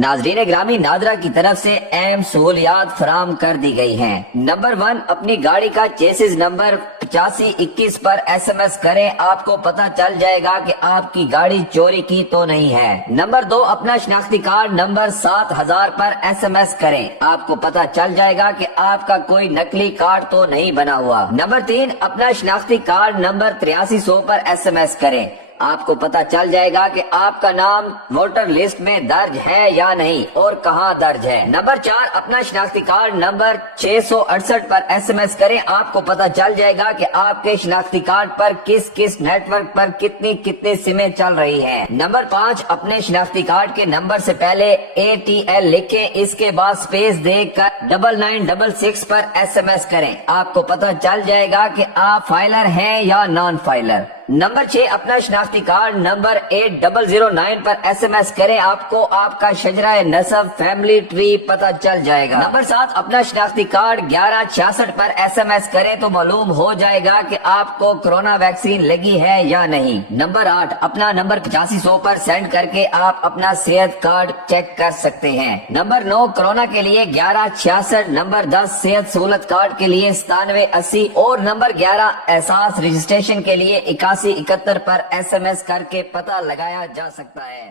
ناظرین گرامی، نادرا کی طرف سے اہم سہولیات فراہم کر دی گئی ہیں۔ نمبر 1، اپنی گاڑی کا چیسز نمبر 8521 پر SMS کریں، آپ کو پتہ چل جائے گا کہ آپ کی گاڑی چوری کی تو نہیں ہے۔ نمبر 2، اپنا شناختی کارڈ نمبر 7000 پر SMS کریں، آپ کو پتہ چل جائے گا کہ آپ کا کوئی نقلی کارڈ تو نہیں بنا ہوا۔ نمبر 3، اپنا شناختی کارڈ نمبر 8300 پر SMS کریں، آپ کو پتہ چل جائے گا کہ آپ کا نام ووٹر لسٹ میں درج ہے یا نہیں اور کہاں درج ہے۔ نمبر 4، اپنا شناختی کارڈ نمبر 668 پر SMS کریں، آپ کو پتہ چل جائے گا کہ آپ کے شناختی کارڈ پر کس کس نیٹ ورک پر کتنی سمیں چل رہی ہیں۔ نمبر 5، اپنے شناختی کارڈ کے نمبر سے پہلے ATL لکھیں، اس کے بعد سپیس دے کر 9966 پر SMS کریں، آپ کو پتہ چل جائے گا کہ آپ فائلر ہیں یا نان فائلر۔ نمبر 6، اپنا شناختی کارڈ نمبر 8009 پر SMS کریں، آپ کو آپ کا شجرہ نسب فیملی ٹری پتہ چل جائے گا۔ نمبر 7، اپنا شناختی کارڈ 1166 پر SMS کریں تو معلوم ہو جائے گا کہ آپ کو کرونا ویکسین لگی ہے یا نہیں۔ نمبر 8، اپنا نمبر 8500 پر سینڈ کر کے آپ اپنا صحت کارڈ چیک کر سکتے ہیں۔ نمبر 9، کرونا کے لیے 1166، نمبر 10، صحت سہولت کارڈ کے لیے 9780 اور نمبر 11، احساس رجسٹریشن کے لیے 8171 پر SMS کر کے پتہ لگایا جا سکتا ہے۔